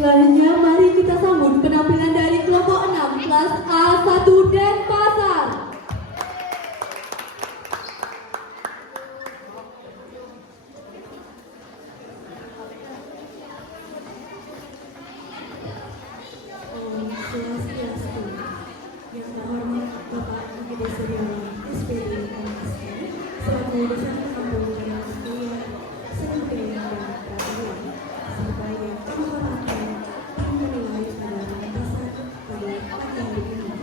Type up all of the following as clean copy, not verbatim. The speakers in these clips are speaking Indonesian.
Selanjutnya mari kita sambut penampilan dari kelompok 6 kelas A1 Denpasar. Om Swastiastu. Yang terhormat Bapak Budi Suryawan, SPD MSN, selaku dosen kampung yang setia, Senpe dan Prabowo, serta yang menghormati dan menilai pada lintasan pada pagi hari ini.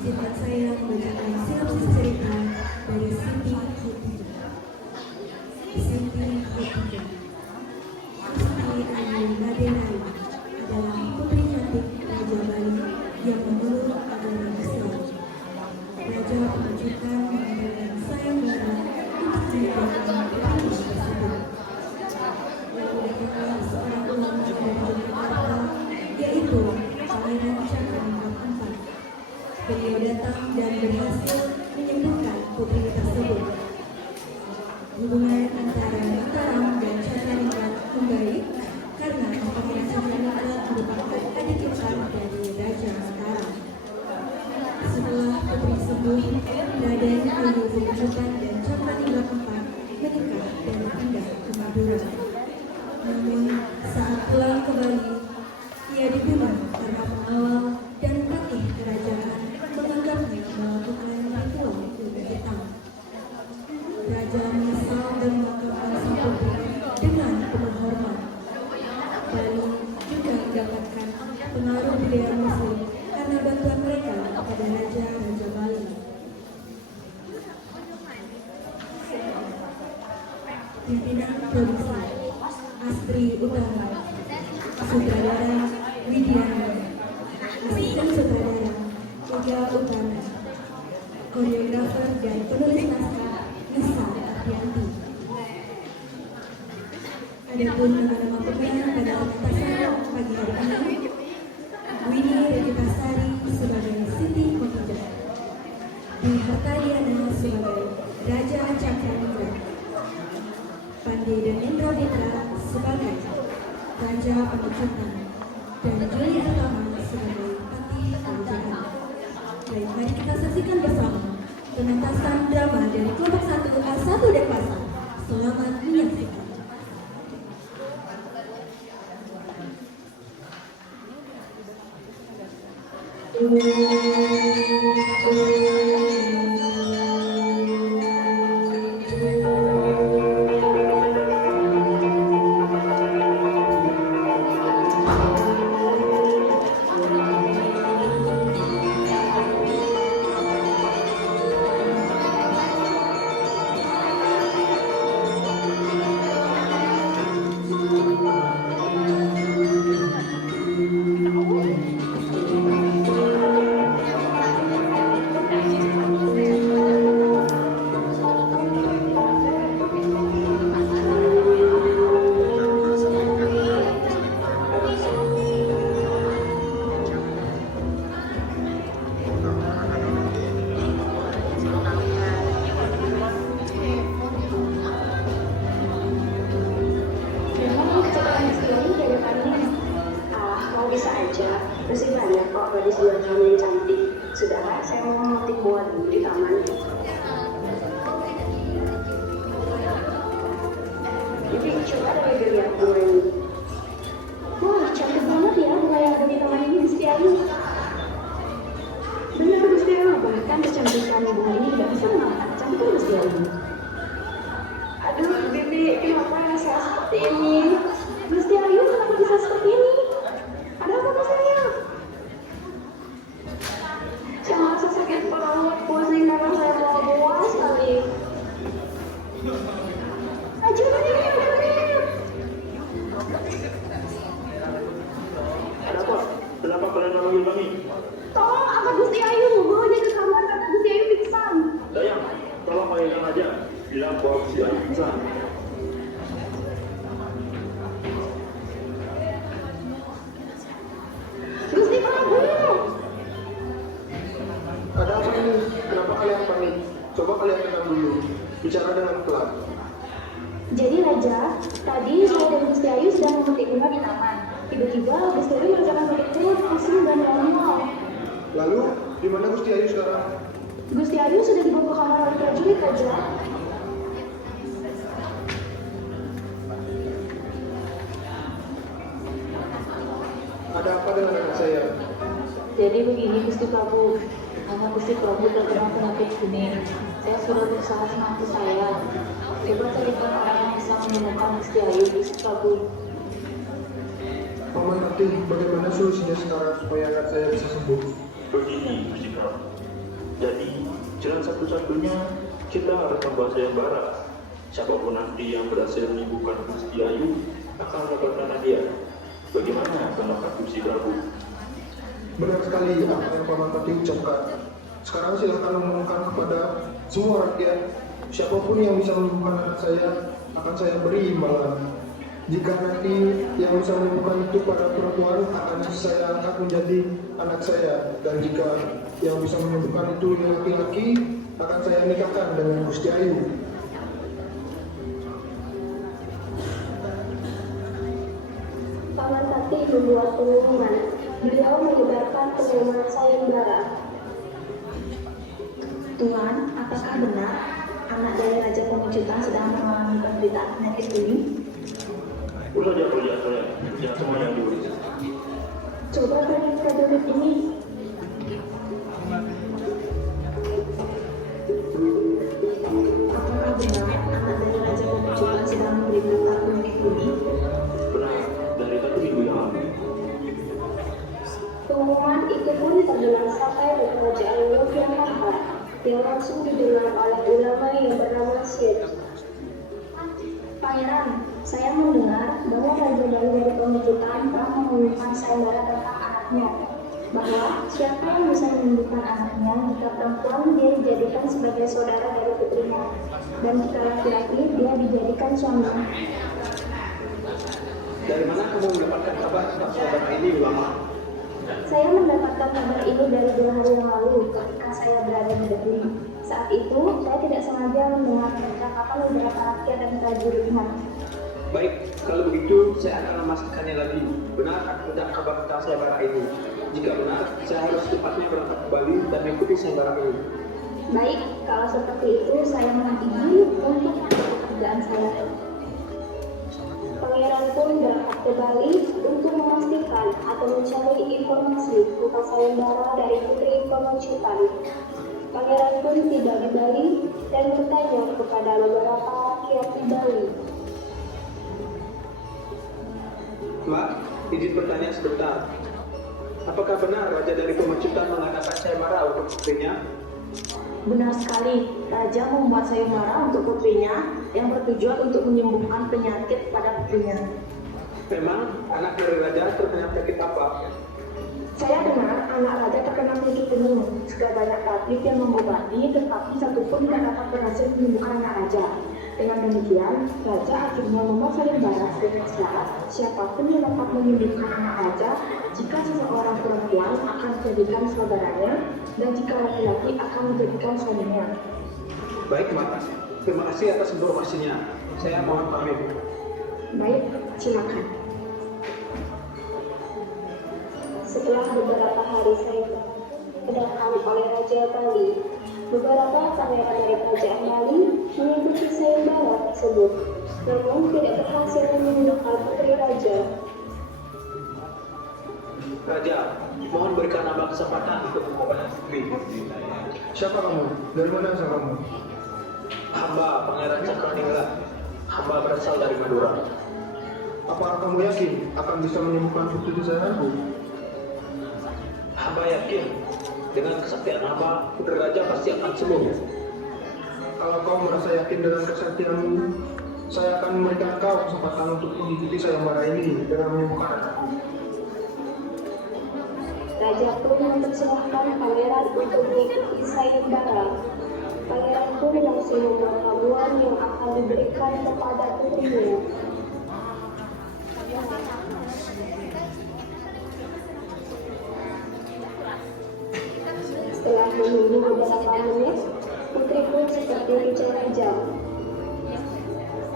Izinkan saya membacakan sinopsis cerita dari Siti Khotijah. Siti Khotijah. Siti Ayu Nadenai adalah putri cantik Raja Bali yang memeluk agama Islam. Raja menunjukkan mengenai sayang berat untuk meninggalkan putri tersebut. Lalu datanglah seorang ulama dari Yogyakarta, yaitu Pangeran Cakraningrat IV. Beliau datang dan berhasil menyembuhkan putri tersebut. Hubungan antara Mataram dan Cakraningrat membaik karena Pangeran Cakraningrat merupakan adik ipar dari Raja Mataram. Setelah putri sembuh, Raden Ayu Bumisukan dan Cakraningrat IV menikah dan pindah ke Madura. Namun saat pulang ke Bali, ia dibunuh karena pengawal dan patih kerajaan menganggapnya melakukan ritual ilmu hitam. Raja menyesal dan memakamkan sang putri dengan penuh hormat. Bali juga mendapatkan pengaruh budaya Muslim karena bantuan mereka kepada Raja Bali. Pimpinan produksi Astri Utama, sutradara Widiana, asisten sutradara Ega Utama, koreografer dan penulis naskah Nisa Ardianti. Adapun nama-nama pemain pada pementasan pagi hari ini, Winnie Regitasari sebagai Siti Khotijah, Dwi Hartadiana sebagai Raja Cakraningrat, Pandi dan Indra Mitra sebagai Raja Panusutan, dan Juli Atama sebagai Patih Kerajaan. Baik, mari kita saksikan bersama pementasan drama dari kelompok 1 A1 Denpasar. Selamat menyaksikan. Masih banyak kok gadis luar sana yang cantik. Sudahlah, saya mau memetik buah dulu di taman. Jadi coba dari lihat bunga ini. Wah, cantik banget ya bunga yang ada di taman ini, Gusti Ayu. Benar Gusti Ayu, bahkan kecantikan bunga ini tidak bisa mengalahkan cantik Gusti Ayu. Aduh, Bibi, kenapa saya seperti ini? Gusti Ayu, kenapa bisa seperti ini? Ada apa Mas saya? Saya merasa sakit perut, pusing karena saya mual-mual sekali. Aja bener. Ada apa? Kenapa kalian memanggil kami? Tolong angkat Gusti Ayu, bawanya ke kamar karena Gusti Ayu pingsan. Dayang, tolong panggilkan aja. Bilang bahwa Gusti Ayu pingsan. Gusti Prabu. Ada apa ini? Kenapa kalian panik? Coba kalian tenang dulu. Bicara dengan pelan. Jadi Raja, tadi saya dan Gusti Ayu sedang memetik bunga di taman. Tiba-tiba Gusti Ayu merasakan sakit perut, pusing dan mual. Lalu, di mana Gusti Ayu sekarang? Gusti Ayu sudah dibawa ke kamar oleh prajurit, Raja. Ada apa dengan anak saya? Jadi begini Gusti Prabu, karena Gusti Prabu terkena penyakit kuning. Saya sudah berusaha semampu saya. Coba carikan orang yang bisa menemukan Gusti Ayu, Gusti Prabu. Paman Patih, bagaimana solusinya sekarang supaya anak saya bisa sembuh? Begini, Gusti Prabu. Jadi, jalan satu-satunya kita harus membawa sayembara. Siapapun nanti yang berhasil menyembuhkan Gusti Ayu akan mendapatkan hadiah. Bagaimana pendapat Gusti Prabu? Benar sekali apa yang Paman Patih ucapkan. Sekarang silakan mengumumkan kepada semua rakyat, siapapun yang bisa menyembuhkan anak saya akan saya beri imbalan. Jika nanti yang bisa menyembuhkan itu para perempuan, akan saya angkat menjadi anak saya. Dan jika yang bisa menyembuhkan itu laki-laki, akan saya nikahkan dengan Gusti Ayu. Paman Patih membuat pengumuman. Beliau menyebarkan pengumuman sayembara. Tuan, apakah benar anak dari Raja Pemecutan sedang mengalami penderitaan penyakit kuning? Ulah saja kerja saya, jangan semuanya diurus. Coba tanya prajurit ini. Apakah benar anak dari Raja Pemecutan sedang menderita penyakit kuning? Benar, dari 1 minggu yang lalu. Pengumuman itu pun terdengar sampai ke kerajaan Yogyakarta yang langsung didengar oleh ulama yang bernama Syed. Pangeran, saya mendengar bahwa Raja Bayu dari Pemecutan telah mengumumkan sayembara tentang anaknya, bahwa siapa yang bisa menyembuhkan anaknya jika perempuan dia dijadikan sebagai saudara dari putrinya, dan jika laki-laki dia dijadikan suaminya. Dari mana kamu mendapatkan kabar tentang saudara ini, ulama? Saya mendapatkan kabar ini dari 2 hari yang lalu ketika saya berada di Delhi. Saat itu, saya tidak sengaja mendengar percakapan beberapa rakyat dan prajuritnya. Baik, kalau begitu saya akan memastikannya lagi. Benar tentang kabar tentang sayembara ini. Jika benar, saya harus secepatnya berangkat ke Bali dan mengikuti sayembara ini. Baik, kalau seperti itu saya mohon izin untuk pekerjaan saya. Pangeran pun berangkat ke Bali untuk memastikan atau mencari informasi tentang sayembara dari Putri Pemecutan. Pangeran pun tiba di Bali dan bertanya kepada beberapa rakyat di Bali. Mbak, izin bertanya sebentar. Apakah benar Raja dari Pemecutan mengadakan sayembara untuk putrinya? Benar sekali, Raja membuat sayembara untuk putrinya yang bertujuan untuk menyembuhkan penyakit pada putrinya. Memang anak dari Raja terkena penyakit apa? Saya dengar anak raja terkena penyakit kuning. Sudah banyak tabib yang mengobati, tetapi satupun tidak dapat berhasil menyembuhkan anak raja. Dengan demikian, raja akhirnya membuat sayembara dengan syarat siapapun yang dapat menyembuhkan anak raja jika seseorang perempuan akan dijadikan saudaranya dan jika laki-laki akan menjadikan suaminya. Baik, Mbak. Terima kasih atas informasinya. Saya mohon pamit. Baik, silakan. Setelah beberapa hari sayembara kedatangan oleh Raja Bali, beberapa pangeran dari kerajaan Bali mengikuti sayembara tersebut, namun tidak berhasil menyembuhkan putri raja. Raja, mohon berikan nama kesempatan untuk mengobati putri. Siapa kamu? Dari mana asal kamu? Hamba Pangeran Cakraningrat. Hamba berasal dari Madura. Apa kamu yakin akan bisa menyembuhkan putri kesayanganku? Hamba yakin dengan kesaktian hamba, putri raja pasti akan sembuh. Kalau kau merasa yakin dengan kesaktianmu, saya akan memberikan kau kesempatan untuk mengikuti sayembara ini dengan menyembuhkan anakku. Raja pun mempersilahkan pangeran untuk mengikuti sayembara. Pangeran pun langsung membuat ramuan yang akan diberikan kepada putrinya. Setelah menunggu beberapa menit, putri pun seperti bicara jam.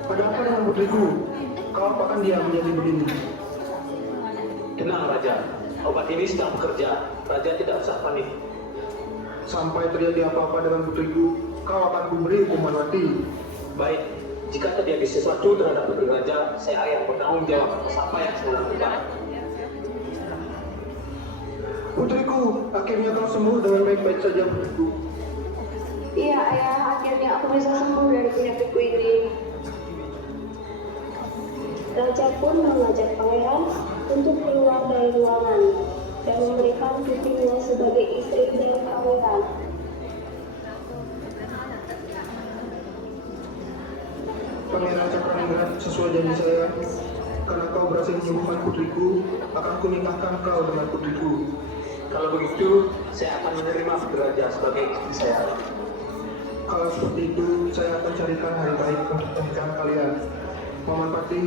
Ada apa dengan putriku? Kau apakan dia menjadi begini? Tenang Raja, obat ini sedang bekerja. Raja tidak usah panik. Sampai terjadi apa-apa dengan putriku, kau akan kuberi hukuman mati. Baik, jika terjadi sesuatu terhadap putri Raja, saya yang bertanggung jawab atas apa yang saya lakukan. Putriku, akhirnya kau sembuh dengan baik-baik saja putriku. Iya ayah, akhirnya aku bisa sembuh dari penyakitku ini. Raja pun mengajak pangeran untuk keluar dari ruangan dan memberikan putrinya sebagai istri dari pangeran. Pangeran Cakraningrat, sesuai janji saya, karena kau berhasil menyembuhkan putriku, akan kunikahkan kau dengan putriku. Kalau begitu, saya akan menerima putri Raja sebagai istri saya. Kalau seperti itu, saya akan carikan hari baik untuk pernikahan kalian. Paman Pati,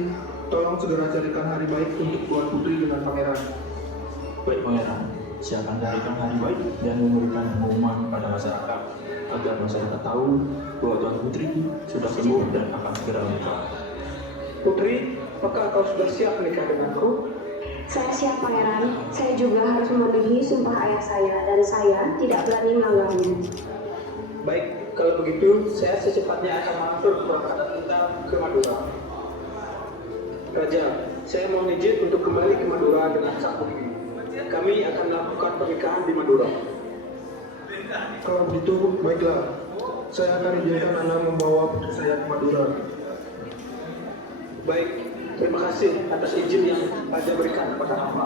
tolong segera carikan hari baik untuk Tuan Putri dengan pangeran. Baik Pangeran, saya akan carikan hari baik dan memberikan pengumuman kepada masyarakat agar masyarakat tahu bahwa Tuan Putri sudah sembuh dan akan segera menikah. Putri, apakah kau sudah siap menikah denganku? Saya siap pangeran, saya juga harus memenuhi sumpah ayah saya dan saya tidak berani melanggarnya. Baik, kalau begitu, saya secepatnya akan mengatur perkara kita ke Madura. Raja, saya mohon izin untuk kembali ke Madura dengan sang putri. Kami akan melakukan pernikahan di Madura. Kalau begitu, baiklah. Saya akan izinkan Anda membawa putri saya ke Madura. Baik, terima kasih atas izin yang Raja berikan kepada hamba.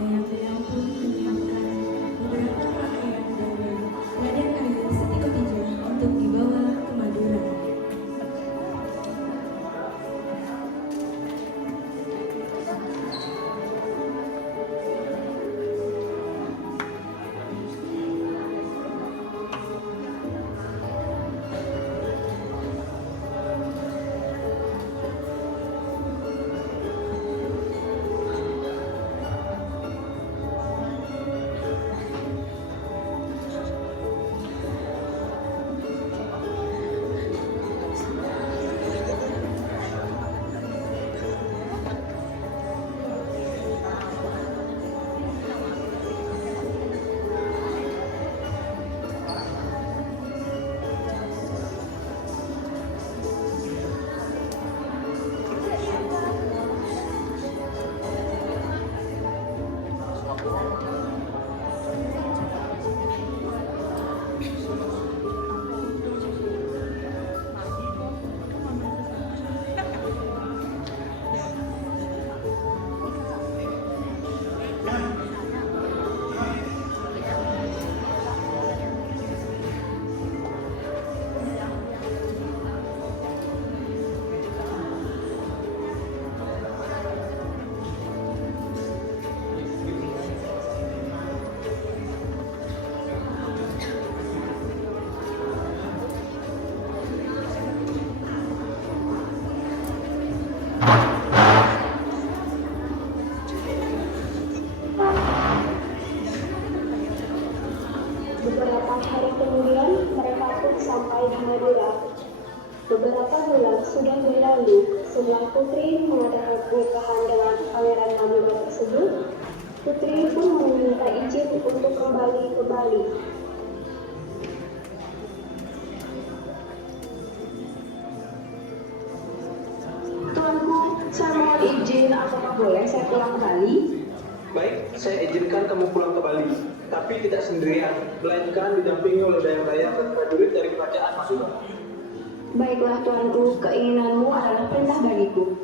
Dayang-dayang pun menyiapkan beberapa pakaian dari Raden Ayu Setikotija untuk dibawa ke Madura. Beberapa hari kemudian, mereka pun sampai di Madura. Beberapa bulan sudah berlalu, setelah Putri mengadakan pernikahan dengan Pangeran Madura tersebut, Putri pun meminta izin untuk kembali ke Bali. Tuanku, saya mohon izin, apakah boleh saya pulang ke Bali? Baik, saya izinkan kamu pulang ke Bali, tapi tidak sendirian, melainkan didampingi oleh dayang-dayang dan prajurit dari kerajaan Madura. Baiklah tuanku, keinginanmu adalah perintah bagiku.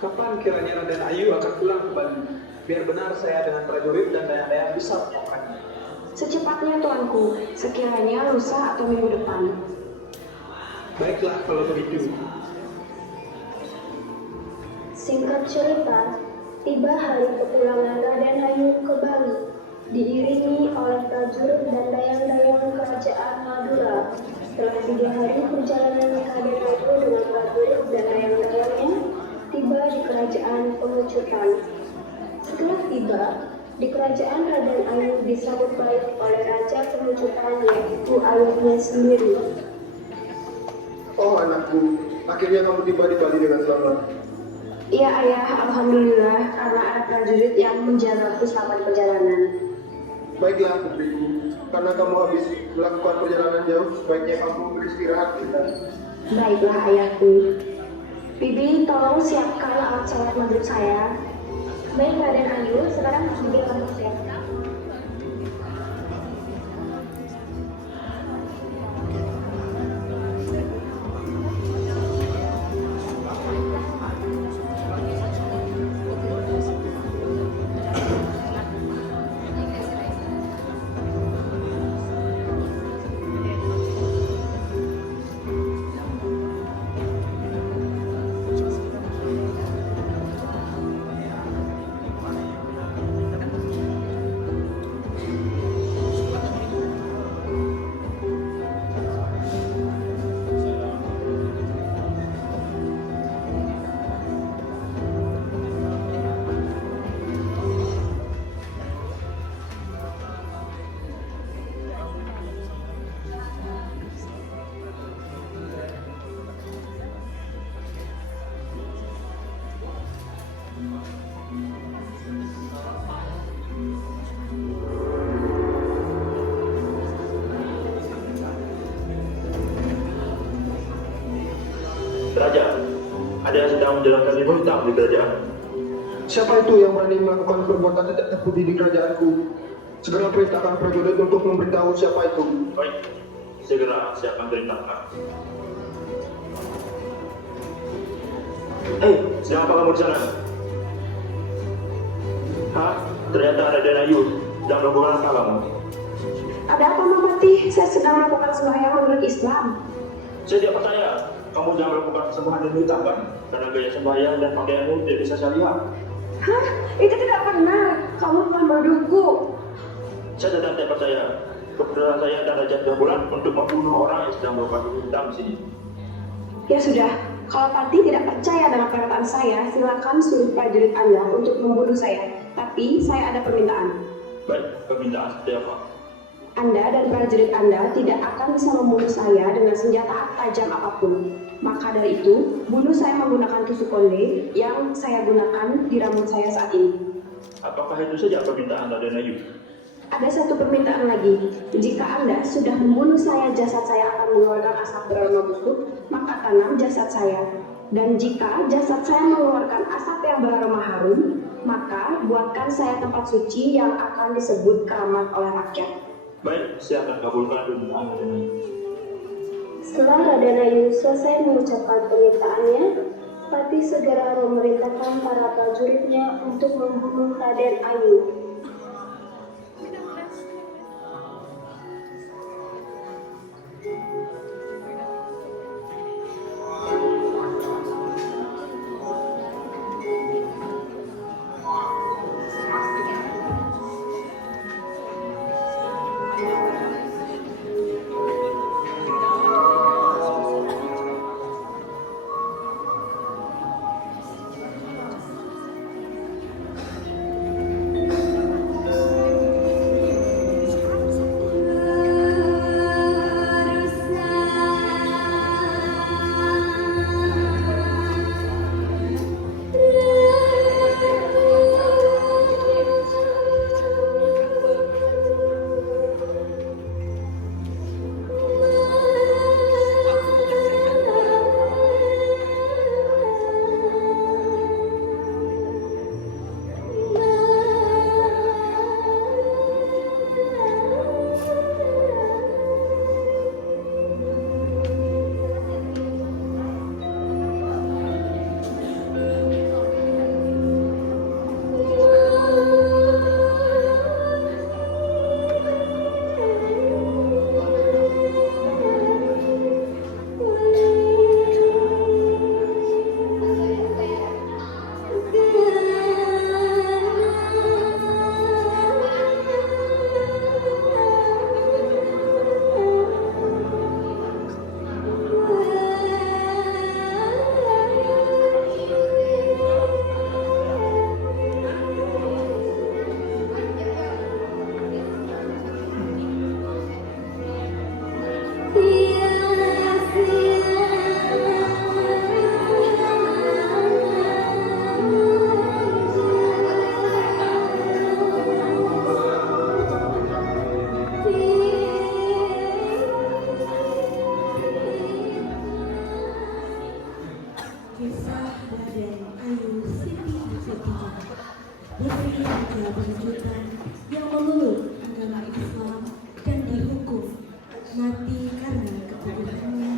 Kapan kiranya Raden Ayu akan pulang ke Bali? Biar benar saya dengan prajurit dan dayang-dayang bisa menyiapkannya. Secepatnya tuanku, sekiranya lusa atau minggu depan. Baiklah kalau begitu. Singkat cerita, tiba hari kepulangan Raden Ayu ke Bali, diiringi oleh prajurit dan dayang-dayang kerajaan Madura. Setelah 3 hari perjalanan prajurit dan layang-layangnya tiba di kerajaan pengecutan. Setelah tiba, di kerajaan Raden Ayu disambut baik oleh Raja Pengecutan yaitu ayahnya sendiri. Oh anakku, akhirnya kamu tiba di Bali dengan selamat. Iya ayah, alhamdulillah karena ada prajurit yang menjagaku selama di perjalanan. Baiklah putriku, karena kamu habis melakukan perjalanan jauh, sebaiknya kamu beristirahat kita. Baiklah ayahku. Bibi, tolong siapkan alat sholat maghrib saya. Baik Raden Ayu, sekarang Bibi akan siap. Raja, ada yang sedang menjalankan ilmu hitam di kerajaan. Siapa itu yang berani melakukan perbuatan tidak terpuji di kerajaanku? Segera perintahkan prajurit untuk memberitahu siapa itu. Baik, segera saya akan perintahkan. Siapa kamu di sana? Hah? Ternyata Raden Ayu sedang melakukan apa kamu? Ada apa Mapati? Saya sedang melakukan sembahyang menurut Islam. Saya tidak percaya kamu sedang melakukan sembahyang ilmu hitam kan? Karena gaya sembahyang dan pakaianmu tidak bisa saya lihat. Hah? Itu tidak benar. Kamu telah menuduhku. Saya tetap tidak percaya kebenaran saya dan Raja Jambulan untuk membunuh orang yang sedang melakukan ilmu hitam di sini. Ya sudah, kalau Pati tidak percaya dengan perkataan saya, silakan suruh prajurit Anda untuk membunuh saya. Tapi saya ada permintaan. Baik, permintaan seperti apa? Anda dan prajurit Anda tidak akan bisa membunuh saya dengan senjata tajam apapun. Maka dari itu, bunuh saya menggunakan tusuk konde yang saya gunakan di rambut saya saat ini. Apakah itu saja permintaan Raden Ayu? Ada satu permintaan lagi. Jika Anda sudah membunuh saya, jasad saya akan mengeluarkan asap beraroma busuk, maka tanam jasad saya. Dan jika jasad saya mengeluarkan asap yang beraroma harum, maka buatkan saya tempat suci yang akan disebut keramat oleh rakyat. Baik, saya akan kabulkan permintaan Raden Ayu. Setelah Raden Ayu selesai mengucapkan permintaannya, Pati segera memerintahkan para prajuritnya untuk membunuh Raden Ayu. Raden Ayu Siti Khadijah, putri raja berkejutan yang memeluk agama Islam dan dihukum mati karena keteguhannya,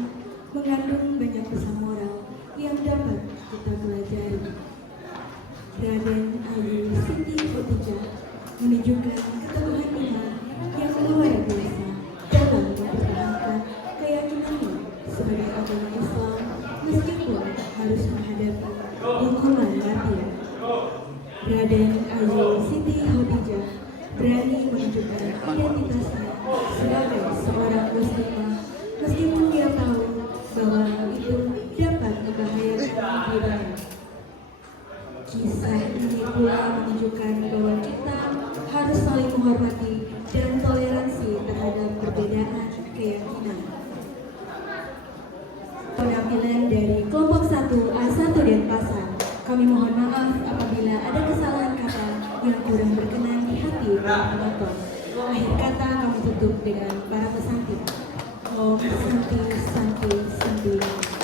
mengandung banyak pesan moral yang dapat kita pelajari. Raden Ayu Siti Khadijah menunjukkan keteguhan iman yang luar biasa dalam mempertahankan keyakinannya sebagai agama Islam meskipun harus menghadapi hukuman mati. Raden Ayu Siti Khadijah berani menunjukkan identitasnya sebagai seorang muslimah meskipun dia tahu bahwa itu dapat membahayakan dirinya. Kisah ini pula menunjukkan bahwa kita harus saling menghormati dan toleransi terhadap perbedaan keyakinan. Penampilan dari kelompok 1 A1 Denpasar. Kami mohon maaf apabila ada kesalahan kata yang kurang berkenan di hati para penonton. Akhir kata kami tutup dengan para pesantin. Om Santi Santi Santi.